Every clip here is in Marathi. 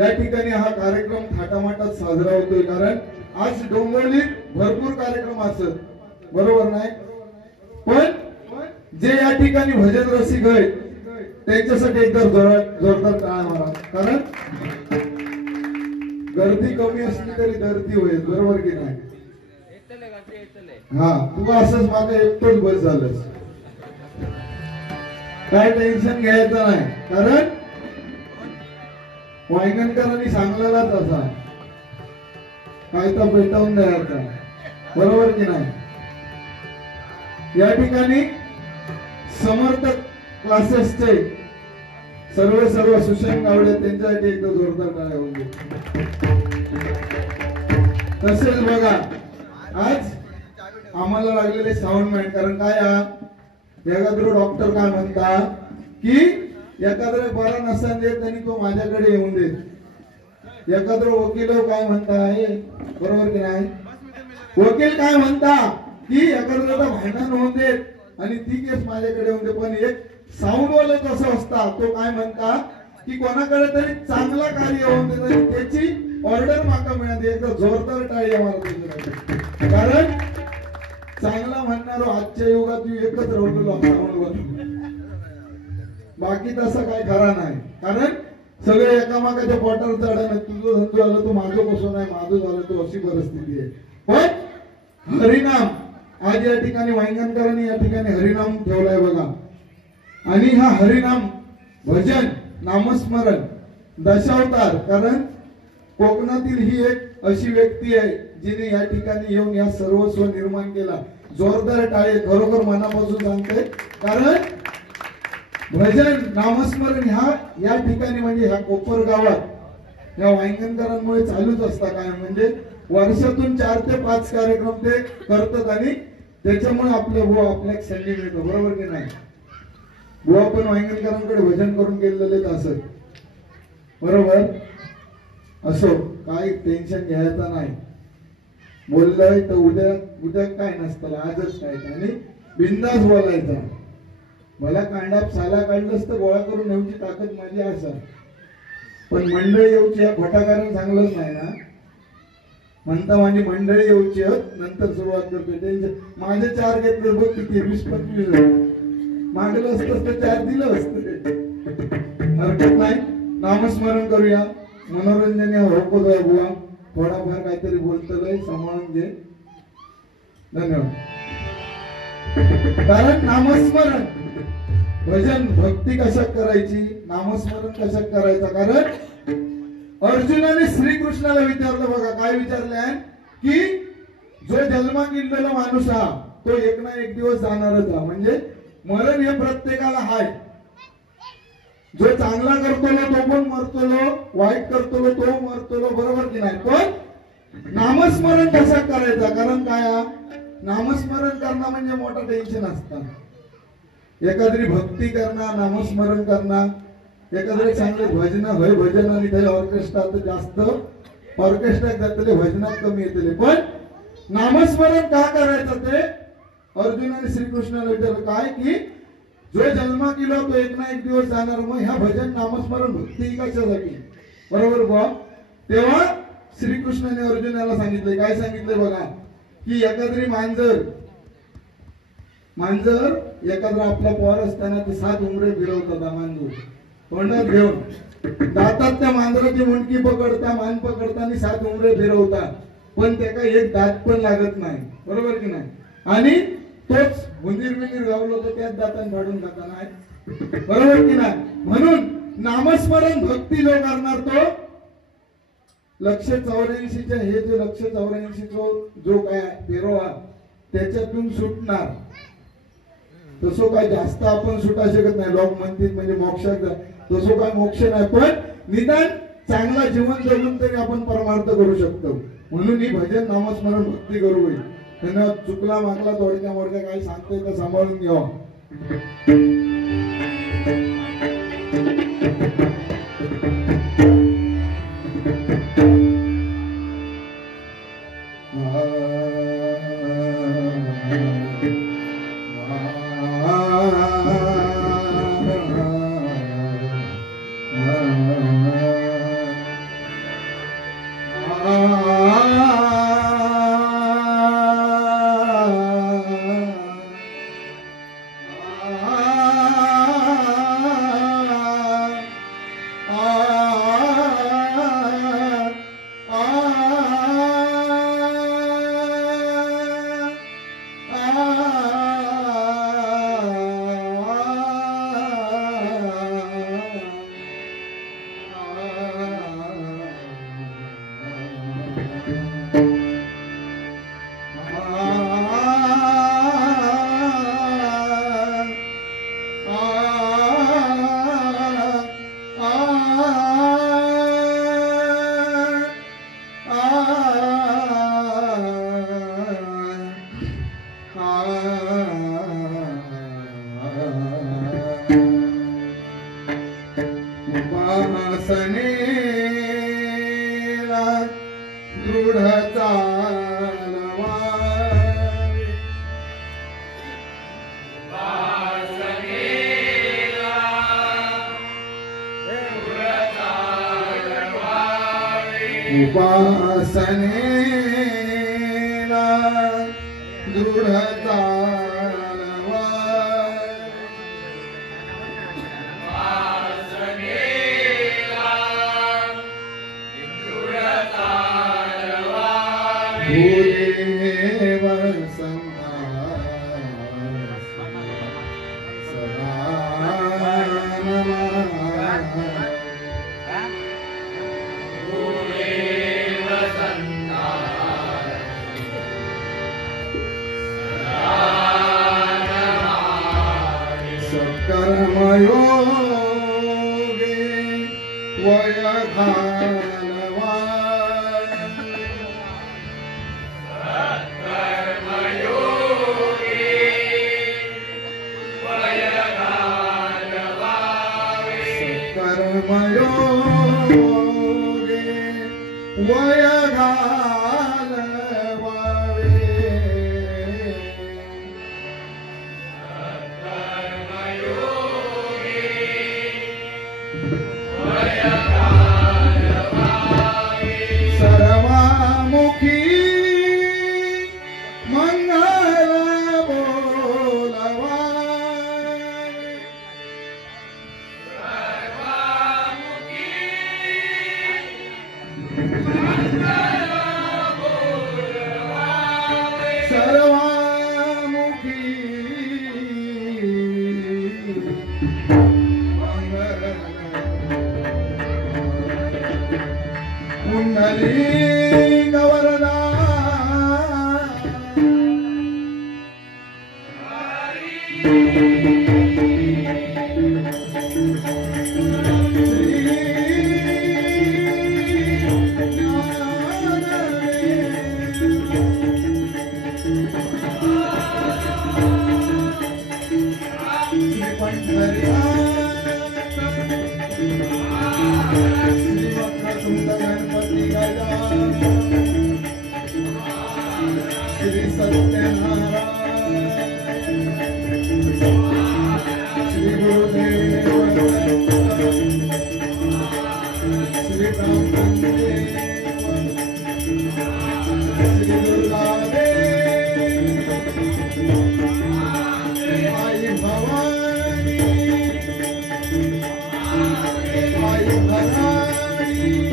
या ठिकाणी हा कार्यक्रम थाटामाटात साजरा होतोय, कारण आज डोंबिवलीत भरपूर कार्यक्रम असत, बरोबर नाही? पण जे या ठिकाणी भजन रसिक आहेत त्यांच्यासाठी एकदा जोरदार टाळ्या मारा, कारण गर्दी कमी असली तरी गर्दी होईल, बरोबर की नाही? हा, तू असंच मागे एकटोच बस झालंस, काय टेन्शन घ्यायचं नाही, कारण वायगणकरांनी सांगलेलाच असा काय तर पेटवून द्यायचा, बरोबर की नाही? या ठिकाणी समर्थ क्लासेसचे सर्व सुशांत गावडे त्यांच्यासाठी एकदा जोरदार टाळ्या होऊ दे. तसेच बघा आज आम्हाला लागलेले साऊंड मॅन, कारण काय एखादं डॉक्टर काय म्हणता की एखादं बरा नसन देत आणि तो माझ्याकडे येऊन देत, एखादं वकील काय म्हणता हे, बरोबर की नाही? वकील काय म्हणता की एखादं भांडण होऊन देत आणि ती केस माझ्याकडे येऊन दे, पण एक साऊंड वाला कसं असता तो काय म्हणता की कोणाकडे तरी चांगला कार्य होऊन देत आणि त्याची ऑर्डर माका मिळते. एकदा जोरदार टाळी आम्हाला, कारण चांगला म्हणणारो आजच्या युगात एकच राहिलेलो साऊंडवर, बाकी तसं काय खरा नाही, कारण सगळे एकामेकाच्या पोटावर चढायला तुझं धंदो झालं तू माझं बसून आहे, माझं झालं तू, अशी परिस्थिती आहे. पण हरिनाम आज या ठिकाणी वायंगणकरांनी या ठिकाणी हरिनाम ठेवलाय बघा, आणि हा हरिनाम भजन नामस्मरण दशावतार, कारण कोकणातील ही एक अशी व्यक्ती आहे जिने या ठिकाणी येऊन या सर्वस्व निर्माण केला. जोरदार टाळे खरोखर मनापासून सांगते, कारण भजन नामस्मरण ह्या या ठिकाणी म्हणजे ह्या कोपर गावात या वायंगणकरांमुळे चालूच असता, काय म्हणजे वर्षातून 4 ते 5 कार्यक्रम ते करतात आणि त्याच्यामुळे आपल्या संधी मिळतो, बरोबर की नाही? बुवा पण वायंगणकरांकडे भजन करून गेलेले असत, बरोबर? असो, काही टेन्शन घ्यायचं नाही, बोललंय तर उद्या काय नसतं, आजच काय, आणि बिंदास बोलायचा. मला कांडाप साला काढलंच तर गोळा करून नेऊची ताकद माझी असा, पण मंडळी येऊची या खोटाकारण सांगलंच नाही ना, म्हणता माझी मंडळी येऊची नंतर सुरुवात करतो. टेन्शन माझे 4 घेतले बघ किती 20-25 मागलं असतं तर 4 दिलं असतं, हरकत नाही. नामस्मरण करूया, मनोरंजन होतोय बुवा, थोडाफार काहीतरी बोलतोय, सांभाळून घे, धन्यवाद. कारण नामस्मरण भजन भक्ती कशा करायची, नामस्मरण कशा करायचा, कारण अर्जुनाने श्रीकृष्णाला विचारलं बघा, काय विचारलंय की जो जन्मा गेलेला माणूस हा तो एक ना एक दिवस जाणारच हा, म्हणजे मरण हे प्रत्येकाला हाय. जो चांगला करतो तो पण मरतो, वाईट करतो तो मरतो, बरोबर की नाही? पण नामस्मरण कसा करायचा, कारण काय नामस्मरण करणं म्हणजे मोठं टेन्शन असतं. एखादी भक्ती करणं, नामस्मरण करणं, एखादे चांगले भजन होय, भजन आणि ते ऑर्केस्ट्रा तर जास्त ऑर्केस्ट्रा जातले, भजनात कमी येतले, पण नामस्मरण का करायचं ते अर्जुनाने श्रीकृष्णाला विचारलं, काय की जो जन्मा केला तो एक ना एक दिवस जाणार, मग ह्या भजन नामस्मरण भक्ती कशासाठी, बरोबर बुवा? तेव्हा श्रीकृष्णाने अर्जुनाला सांगितले, काय सांगितले बघा, की एखादी मांजर एखादा आपला पोर असताना ते 7 उमरे फिरवतात, मांजर तोंडात घेऊन दातात त्या मांजराची मुंडकी पकडता, मान पकडता आणि 7 उमरे फिरवतात, पण त्याला एक दात पण लागत नाही, बरोबर की नाही? आणि तोच हुंदीर गावलो तर त्याच दातान फाडून जाता नाही, बरोबर की नाही? म्हणून नामस्मरण भक्ती जो करणार तो 184च्या हे जे 184 जो काय पेरोवा त्याच्यातून सुटणार. तसो काय जास्त आपण सुटा शकत नाही, लोक म्हणतील म्हणजे मोक्षात, तसो काय मोक्ष नाही, पण निदान चांगला जीवन जगून तरी आपण परमार्थ करू शकतो. म्हणून ही भजन नामस्मरण भक्ती करू होईल. त्यांना चुकला मागला थोडक्या मोडक्या काय सांगतोय तर सांभाळून घ्यावा. उपासनेला दृढता भूदेव संता सदा कर्मयोगे वयघानवा कर्मयोगे वयघानवावे सर्वामुखी मंगल बोलवा सर्वामुखी कुंडली गवरदा गणपति गजा श्री सत्यनारायण श्री गुरुदेव श्री ब्रह्मदेव श्री दुर्गादेव आई भवानी आई भवानी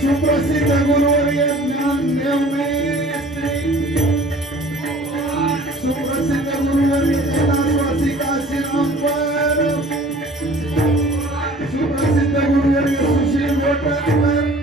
सुप्रसिद्ध गुरुवर्य ज्ञानदेव मेस्त्री सुप्रसिद्ध गुरुवर्य कैलासवासी काशीरामवर सुप्रसिद्ध गुरुवर्य सुशील गोटकर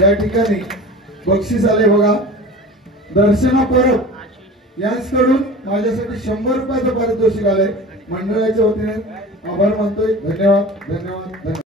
या ठिकाणी बक्षीस आले बघा. दर्शना परब यांच्याकडून माझ्यासाठी 100 रुपयाचं पारितोषिक आलंय. मंडळाच्या वतीने आभार मानतोय. धन्यवाद धन्यवाद धन्यवाद.